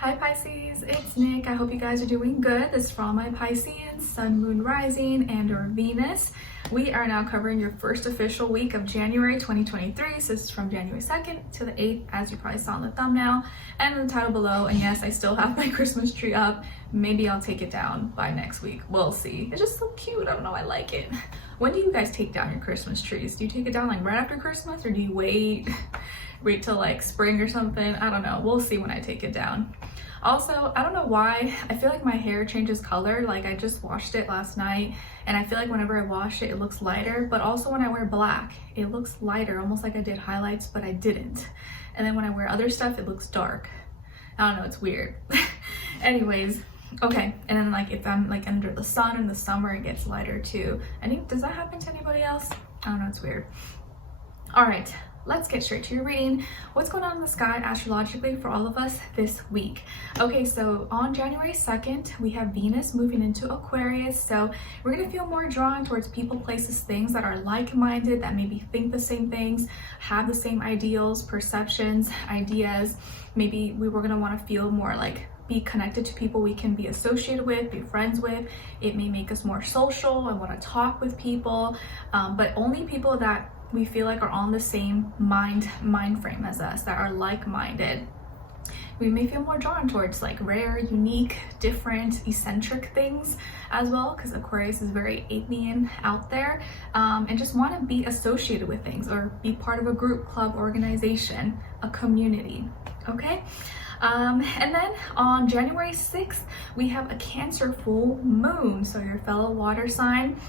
Hi Pisces, it's Nick. I hope you guys are doing good. This is for all my Pisceans, Sun, Moon, Rising, and or Venus. We are now covering your first official week of January 2023. So this is from January 2nd to the 8th, as you probably saw in the thumbnail and in the title below. And yes, I still have my Christmas tree up. Maybe I'll take it down by next week. We'll see. It's just so cute. I don't know. I like it. When do you guys take down your Christmas trees? Do you take it down like right after Christmas, or do you wait till like spring or something? I don't know. We'll see when I take it down. Also, I don't know why, I feel like my hair changes color. Like I just washed it last night and I feel like whenever I wash it, it looks lighter. But also when I wear black, it looks lighter, almost like I did highlights, but I didn't. And then when I wear other stuff, it looks dark. I don't know, it's weird. Anyways, okay. And then like if I'm like under the sun in the summer, it gets lighter too. Does that happen to anybody else? I don't know, it's weird. All right. Let's get straight to your reading. What's going on in the sky astrologically for all of us this week? Okay, so on January 2nd, we have Venus moving into Aquarius. So we're going to feel more drawn towards people, places, things that are like-minded, that maybe think the same things, have the same ideals, perceptions, ideas. Maybe we're going to want to feel more like be connected to people we can be associated with, be friends with. It may make us more social and want to talk with people, but only people that we feel like are on the same mind frame as us, that are like-minded. We may feel more drawn towards like rare, unique, different, eccentric things as well, because Aquarius is very alien out there, and just want to be associated with things or be part of a group, club, organization, a community. Okay. And then on January 6th, we have a Cancer full moon. So your fellow water sign,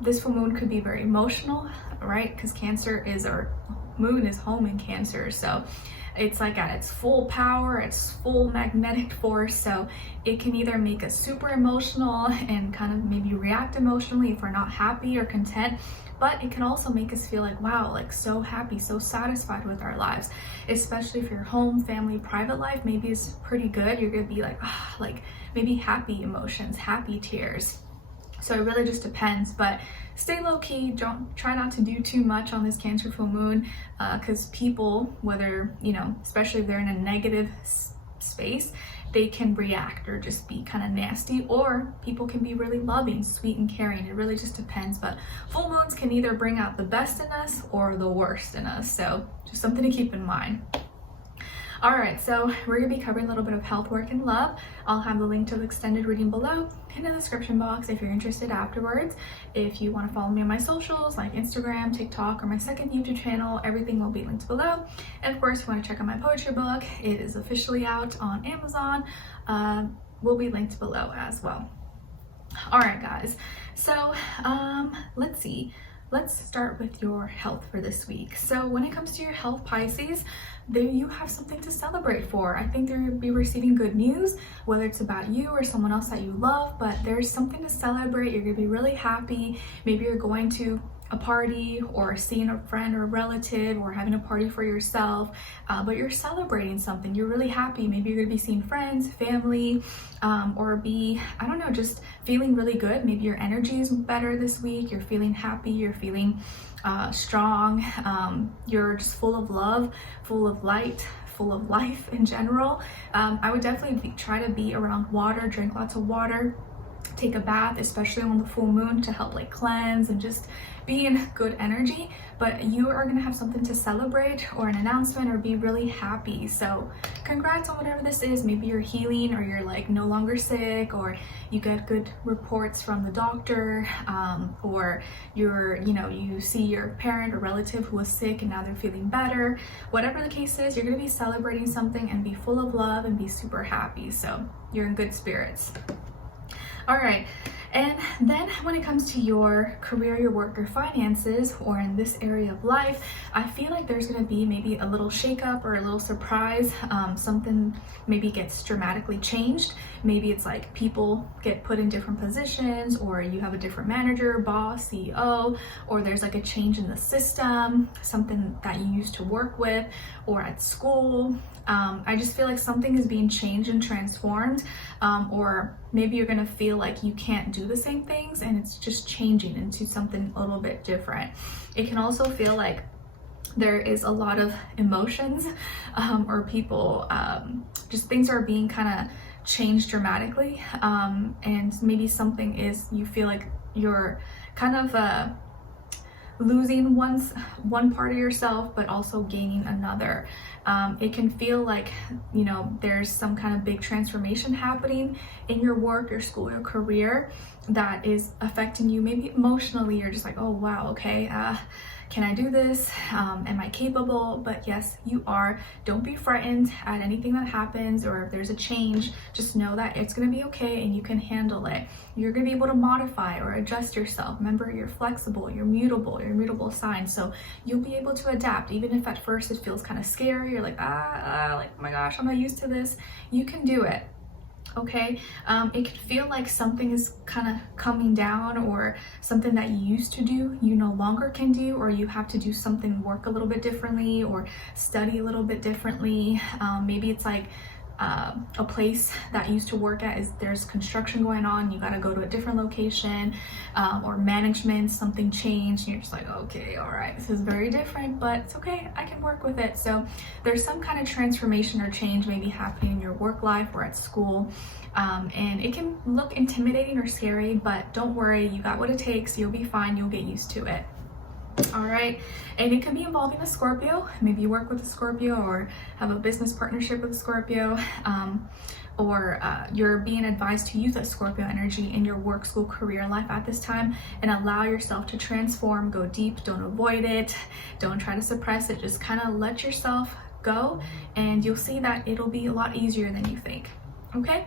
this full moon could be very emotional, right? Because Cancer is, our moon is home in Cancer. So it's like at its full power, its full magnetic force. So it can either make us super emotional and kind of maybe react emotionally if we're not happy or content, but it can also make us feel like, wow, like so happy, so satisfied with our lives, especially if your home, family, private life maybe is pretty good. You're gonna be like, like maybe happy emotions, happy tears. So it really just depends, but stay low key. Try not to do too much on this Cancer full moon, because people, whether, especially if they're in a negative space, they can react or just be kind of nasty, or people can be really loving, sweet, and caring. It really just depends, but full moons can either bring out the best in us or the worst in us. So just something to keep in mind. All right, so we're gonna be covering a little bit of health, work, and love. I'll have the link to the extended reading below in the description box if you're interested afterwards. If you want to follow me on my socials like Instagram, TikTok, or my second YouTube channel, everything will be linked below. And of course, if you want to check out my poetry book, it is officially out on Amazon. Will be linked below as well. All right, guys. So let's see. Let's start with your health for this week. So when it comes to your health, Pisces, you have something to celebrate for. I think you're gonna be receiving good news, whether it's about you or someone else that you love, but there's something to celebrate. You're gonna be really happy. Maybe you're going to a party or seeing a friend or relative or having a party for yourself, but you're celebrating something. You're really happy. Maybe you're gonna be seeing friends, family, or I don't know, just feeling really good. Maybe your energy is better this week. You're feeling happy. You're feeling strong. You're just full of love, full of light, full of life in general. I would definitely try to be around water, drink lots of water, take a bath, especially on the full moon, to help like cleanse and just be in good energy. But you are going to have something to celebrate or an announcement or be really happy. So congrats on whatever this is. Maybe you're healing, or you're like no longer sick, or you get good reports from the doctor, or you see your parent or relative who was sick and now they're feeling better. Whatever the case is, you're going to be celebrating something and be full of love and be super happy. So you're in good spirits. All right, and then when it comes to your career, your work, your finances, or in this area of life, I feel like there's going to be maybe a little shakeup or a little surprise. Something maybe gets dramatically changed. Maybe it's like people get put in different positions, or you have a different manager, boss, CEO, or there's like a change in the system, something that you used to work with or at school. I just feel like something is being changed and transformed, or maybe you're gonna feel like you can't do the same things and it's just changing into something a little bit different. It can also feel like there is a lot of emotions, or people, just things are being kind of changed dramatically, and maybe something is, you feel like you're kind of losing one part of yourself, but also gaining another. It can feel like, you know, there's some kind of big transformation happening in your work, your school, your career that is affecting you. Maybe emotionally, you're just like, oh wow, okay, can I do this? Am I capable? But yes, you are. Don't be frightened at anything that happens, or if there's a change, just know that it's gonna be okay and you can handle it. You're gonna be able to modify or adjust yourself. Remember, you're flexible, you're a mutable sign. So you'll be able to adapt, even if at first it feels kind of scary. You're like, like, oh my gosh, I'm not used to this. You can do it. Okay, it can feel like something is kind of coming down, or something that you used to do you no longer can do, or you have to do something, work a little bit differently, or study a little bit differently. Maybe it's like a place that you used to work at, there's construction going on, you got to go to a different location, or management, something changed, and you're just like, okay, all right, this is very different, but it's okay, I can work with it. So there's some kind of transformation or change maybe happening in your work life or at school, and it can look intimidating or scary, but don't worry, you got what it takes, you'll be fine, you'll get used to it. All right, and it can be involving a Scorpio. Maybe you work with a Scorpio or have a business partnership with a Scorpio, or you're being advised to use that Scorpio energy in your work, school, career life at this time, and allow yourself to transform, go deep. Don't avoid it, don't try to suppress it, just kind of let yourself go, and you'll see that it'll be a lot easier than you think. Okay,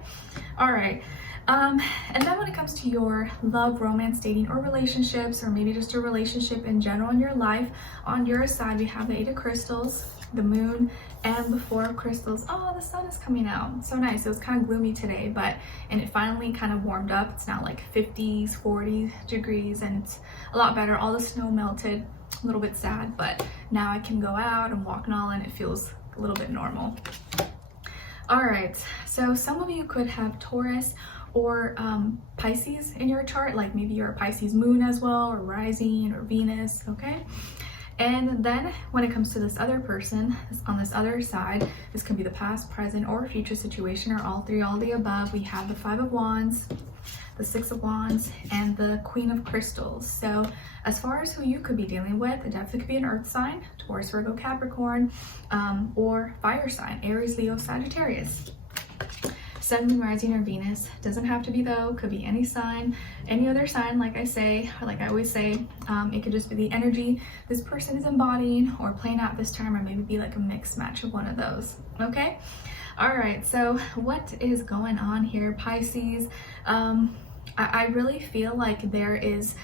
all right. And then when it comes to your love, romance, dating, or relationships, or maybe just a relationship in general in your life, on your side we have the 8 of crystals, the moon, and the 4 of crystals. Oh, the sun is coming out. So nice. It was kind of gloomy today, and it finally kind of warmed up. It's now like 50s, 40 degrees, and it's a lot better. All the snow melted. A little bit sad, but now I can go out and walk and all, and it feels a little bit normal. All right, so some of you could have Taurus or Pisces in your chart, like maybe you're a Pisces moon as well, or rising, or Venus, okay? And then when it comes to this other person, on this other side, this could be the past, present, or future situation, or all three, all the above. We have the 5 of Wands, the 6 of Wands, and the Queen of Crystals. So as far as who you could be dealing with, it definitely could be an earth sign, Taurus, Virgo, Capricorn, or fire sign, Aries, Leo, Sagittarius. Sun, Moon, Rising, or Venus. Doesn't have to be though, could be any sign, any other sign, like I always say. It could just be the energy this person is embodying or playing out this time, or maybe be like a mixed match of one of those, okay? All right, so what is going on here, Pisces? I really feel like there is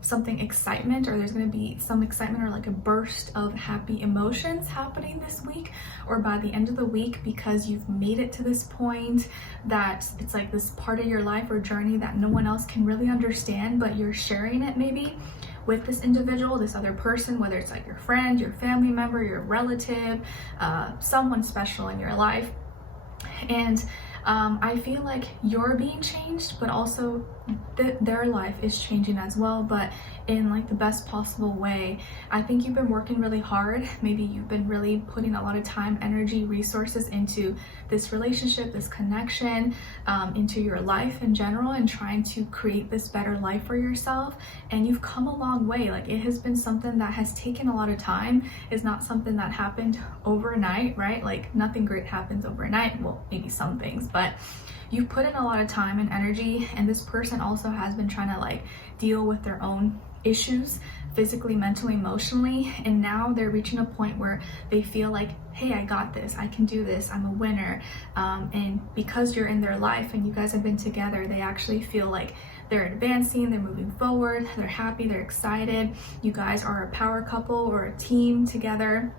something excitement, or there's going to be some excitement or like a burst of happy emotions happening this week or by the end of the week, because you've made it to this point that it's like this part of your life or journey that no one else can really understand, but you're sharing it maybe with this individual, this other person, whether it's like your friend, your family member, your relative, someone special in your life. And I feel like you're being changed, but also their life is changing as well, but in like the best possible way. I think you've been working really hard. Maybe you've been really putting a lot of time, energy, resources into this relationship, this connection, into your life in general, and trying to create this better life for yourself. And you've come a long way. Like, it has been something that has taken a lot of time. It's not something that happened overnight, right? Like, nothing great happens overnight. Well, maybe some things, but you've put in a lot of time and energy, and this person also has been trying to like deal with their own issues, physically, mentally, emotionally, and now they're reaching a point where they feel like, hey, I got this, I can do this, I'm a winner. And because you're in their life and you guys have been together, they actually feel like they're advancing, they're moving forward, they're happy, they're excited. You guys are a power couple or a team together.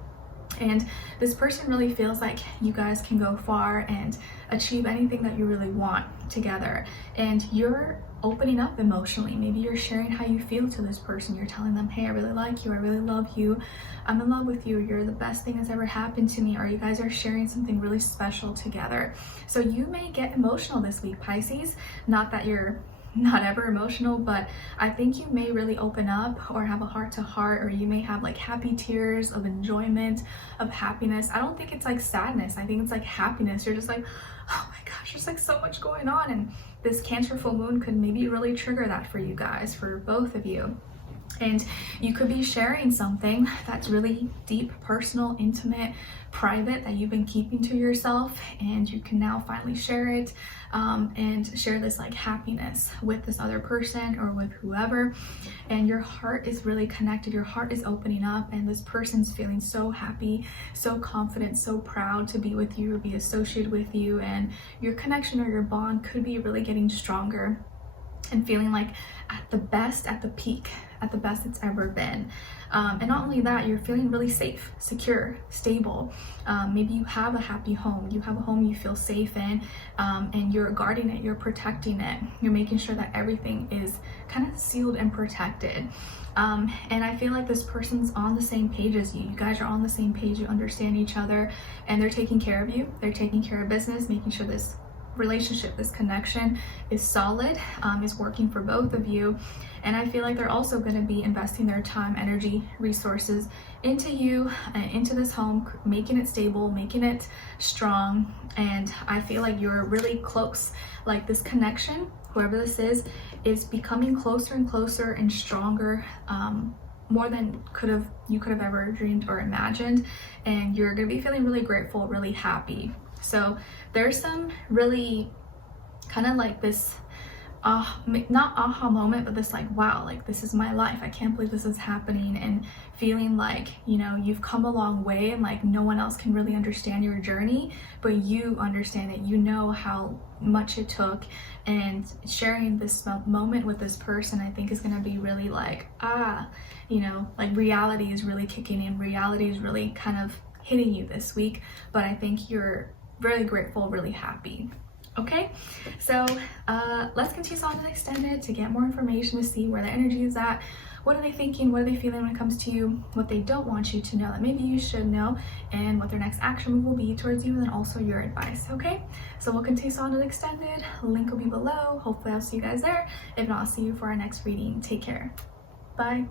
And this person really feels like you guys can go far and achieve anything that you really want together. And you're opening up emotionally. Maybe you're sharing how you feel to this person. You're telling them, hey, I really like you, I really love you, I'm in love with you, you're the best thing that's ever happened to me, or you guys are sharing something really special together. So you may get emotional this week, Pisces. Not that you're not ever emotional, but I think you may really open up or have a heart to heart, or you may have like happy tears of enjoyment, of happiness. I don't think it's like sadness. I think it's like happiness. You're just like, oh my gosh, there's like so much going on. And this Cancer full moon could maybe really trigger that for you guys, for both of you. And you could be sharing something that's really deep, personal, intimate, private, that you've been keeping to yourself, and you can now finally share it, and share this like happiness with this other person or with whoever. And your heart is really connected, your heart is opening up, and this person's feeling so happy, so confident, so proud to be with you or be associated with you. And your connection or your bond could be really getting stronger and feeling like at the best, at the peak, at the best it's ever been. And not only that, you're feeling really safe, secure, stable. Maybe you have a happy home, you have a home you feel safe in, and you're guarding it, you're protecting it, you're making sure that everything is kind of sealed and protected. And I feel like this person's on the same page as you. You guys are on the same page, you understand each other, and they're taking care of you, they're taking care of business, making sure this relationship, this connection is solid, is working for both of you. And I feel like they're also going to be investing their time, energy, resources into you, into this home, making it stable, making it strong. And I feel like you're really close. Like this connection, whoever this is becoming closer and closer and stronger, more than you could have ever dreamed or imagined. And you're going to be feeling really grateful, really happy. So there's some really kind of like this, not aha moment, but this like, wow, like this is my life. I can't believe this is happening. And feeling like, you know, you've come a long way, and like no one else can really understand your journey, but you understand it. You know how much it took, and sharing this moment with this person, I think is going to be really like, you know, like reality is really kicking in. Reality is really kind of hitting you this week, but I think you're really grateful, really happy. Okay, so let's continue on to the extended to get more information, to see where the energy is at. What are they thinking? What are they feeling when it comes to you? What they don't want you to know that maybe you should know, and what their next action move will be towards you, and then also your advice. Okay, so we'll continue on to the extended. Link will be below. Hopefully I'll see you guys there. If not, I'll see you for our next reading. Take care. Bye.